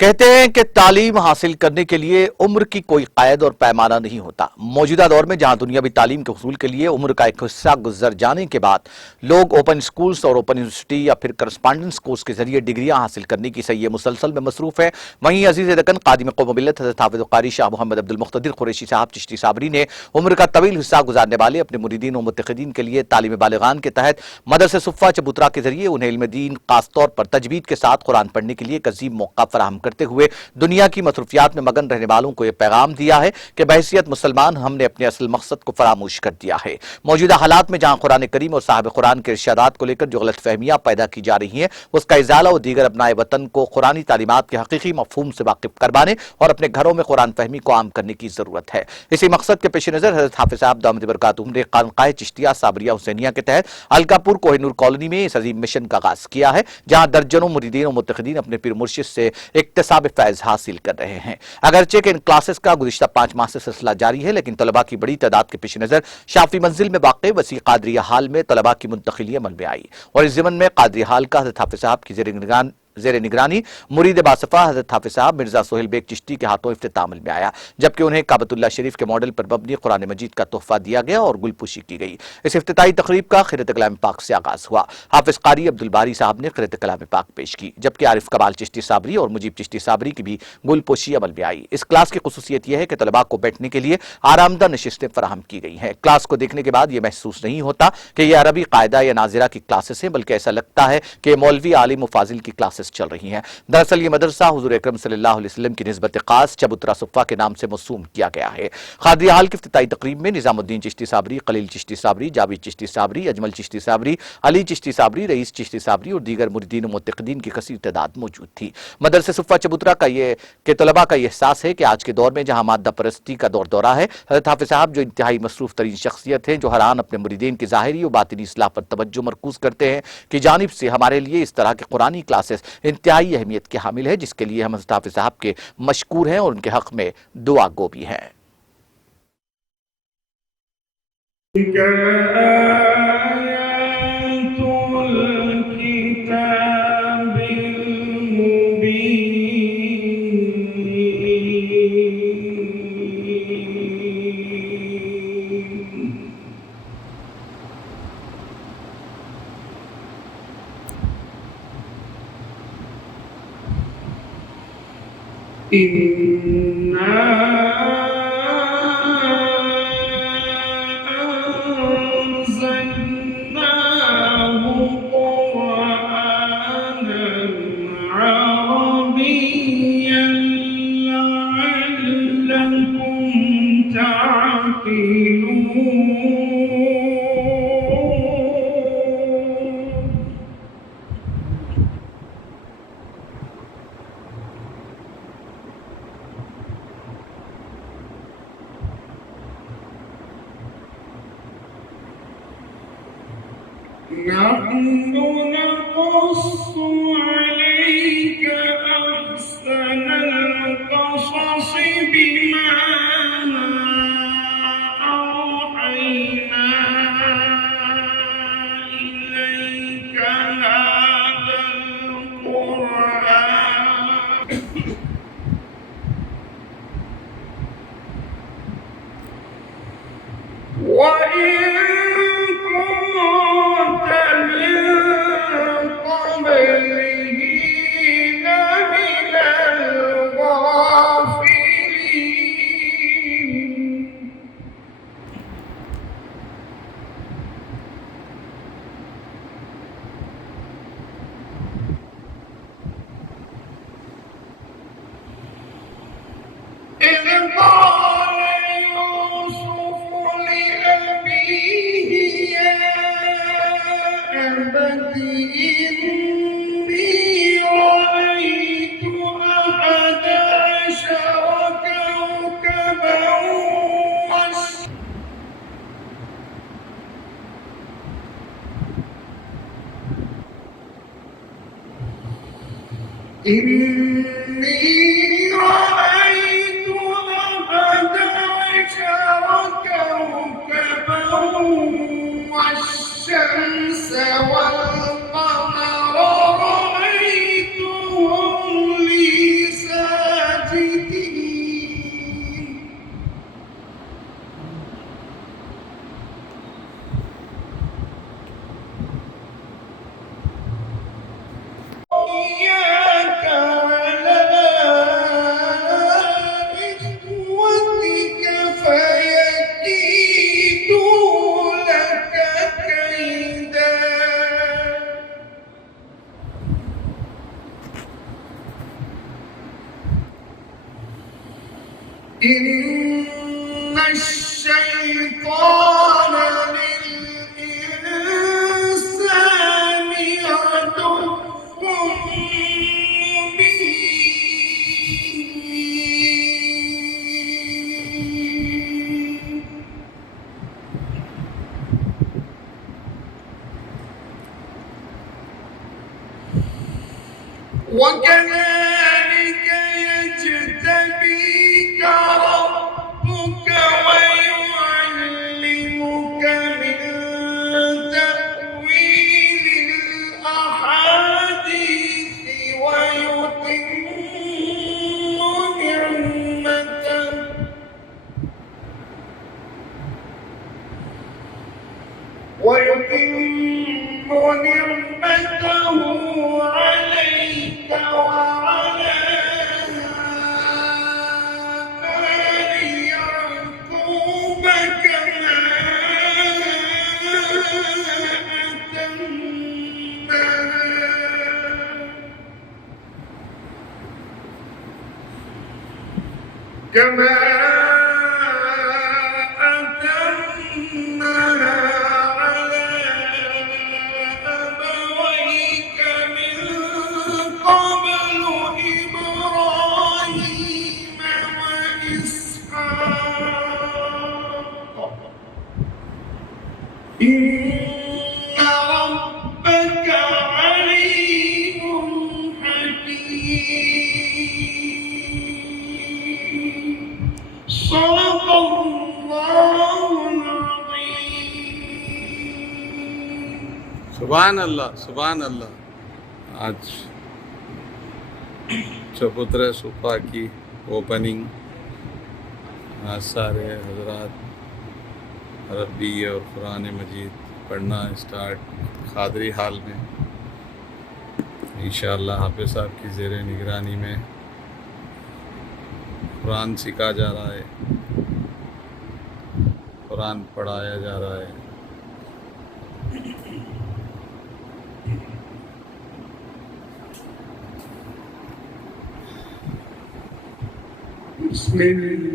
کہتے ہیں کہ تعلیم حاصل کرنے کے لیے عمر کی کوئی قید اور پیمانہ نہیں ہوتا۔ موجودہ دور میں جہاں دنیاوی تعلیم کے حصول کے لیے عمر کا ایک حصہ گزر جانے کے بعد لوگ اوپن سکولز اور اوپن یونیورسٹی یا پھر کرسپانڈنس کورس کے ذریعے ڈگریاں حاصل کرنے کی سعی مسلسل میں مصروف ہے، وہیں عزیز دکن خادم قوم و ملت حضرت حافظ قاری شاہ محمد عبد المقتدر قریشی صاحب چشتی صابری نے عمر کا طویل حصہ گزارنے والے اپنے مریدین و متقدین کے لیے تعلیم بالغان کے تحت مدرسہ صفہ چبوترا کے ذریعے انہیں علم دین خاص طور پر تجوید کے ساتھ قرآن پڑھنے کے لیے ایک عظیم موقع فراہم کرتے ہوئے دنیا کی مصروفیات میں مگن رہنے والوں کو یہ پیغام دیا ہے کہ بحیثیت مسلمان ہم نے اپنے اصل مقصد کو فراموش کر دیا ہے۔ موجودہ حالات میں جہاں قرآن کریم اور صاحب قرآن کے ارشادات کو لے کر جو غلط فہمیاں پیدا کی جا رہی ہیں، اس کا ازالہ و دیگر ابنائے وطن کو قرآنی تعلیمات کے حقیقی مفہوم سے واقف کروانے اور اپنے گھروں میں قرآن فہمی کو عام کرنے کی ضرورت ہے۔ اسی مقصد کے پیش نظر حضرت حافظ صاحب دامت برکاتہم نے خانقاہ چشتیہ صابریہ حسینیہ کے تحت الکاپور کوہ نور کالونی میں اس عظیم مشن کا آغاز کیا ہے، جہاں درجنوں مریدین و متقدین اپنے پیر مرشد سے اکتساب فیض حاصل کر رہے ہیں۔ اگرچہ کہ ان کلاسز کا گزشتہ 5 ماہ سے سلسلہ جاری ہے، لیکن طلباء کی بڑی تعداد کے پیش نظر شافی منزل میں واقع وسیع قادریہ ہال میں طلباء کی منتقلی عمل میں آئی اور اس ضمن میں قادریہ ہال کا حضرت حافظ صاحب کی زیر نگرانی مرید باصفہ حضرت حافظ صاحب مرزا سہیل بیگ چشتی کے ہاتھوں افتتاح عمل میں آیا، جبکہ انہیں کعبۃ اللہ شریف کے ماڈل پر مبنی قرآن مجید کا تحفہ دیا گیا اور گل پوشی کی گئی۔ اس افتتاحی تقریب کا قرأت کلام پاک سے آغاز ہوا۔ حافظ قاری عبد الباری صاحب نے قرأت کلام پاک پیش کی، جبکہ عارف کمال چشتی صابری اور مجیب چشتی صابری کی بھی گل پوشی عمل میں آئی۔ اس کلاس کی خصوصیت یہ ہے کہ طلباء کو بیٹھنے کے لیے آرامدہ نشستیں فراہم کی گئی ہیں۔ کلاس کو دیکھنے کے بعد یہ محسوس نہیں ہوتا کہ یہ عربی قاعدہ یا ناظرہ کی کلاسز ہیں، بلکہ ایسا لگتا ہے کہ یہ مولوی عالم و فاضل کی کلاسز چل رہی ہیں۔ دراصل یہ مدرسہ حضور اکرم صلی اللہ علیہ وسلم کی نسبت خاص چبوترا صفہ کے نام سے موسوم کیا گیا ہے۔ قادریہ ہال کی افتتاحی تقریب میں نظام الدین چشتی صابری، خلیل چشتی صابری، جاوید چشتی صابری، اجمل چشتی صابری، علی چشتی صابری، رئیس چشتی صابری اور دیگر مریدین و متقدین کی کثیر تعداد موجود تھی۔ مدرسہ صفہ چبوترا کا طلباء کا یہ احساس ہے کہ آج کے دور میں جہاں مادہ پرستی کا دور دورہ ہے، حضرت حافظ صاحب جو انتہائی مصروف ترین شخصیت ہیں، جو ہر آن اپنے مریدین کی ظاہری و باطنی اصلاح پر توجہ مرکوز کرتے ہیں، کی جانب سے ہمارے لیے اس طرح کے قرآنی کلاسز انتہائی اہمیت کے حامل ہے، جس کے لیے ہم حضرت حافظ صاحب کے مشکور ہیں اور ان کے حق میں دعا گو بھی ہیں۔ نحن نقص عليك أحسن القصص بما أوحينا إليك هذا القرآن وإن إني رأيت 11 كوكبا والشمس والقمر رأيتهم لي إن الشيطان للإنسان عدو مبين وكذلك يجتبيك ربك ويعلمك من تأويل الأحاديث ويتم نعمته عليك وعلى آل يعقوب كما أتمها على أبويك من قبل إبراهيم وإسحاق إن ربك عليم حكيم صدق الله العظيم सुभान अल्लाह। आज चबूतरे सुपा की ओपनिंग, आज सारे हजरात अरबी और कुरान मजीद पढ़ना स्टार्ट खादरी हाल में इंशाअल्लाह हाफिज़ साहब की ज़ेर निगरानी में कुरान सीखा जा रहा है, कुरान पढ़ाया जा रहा है। بسم الله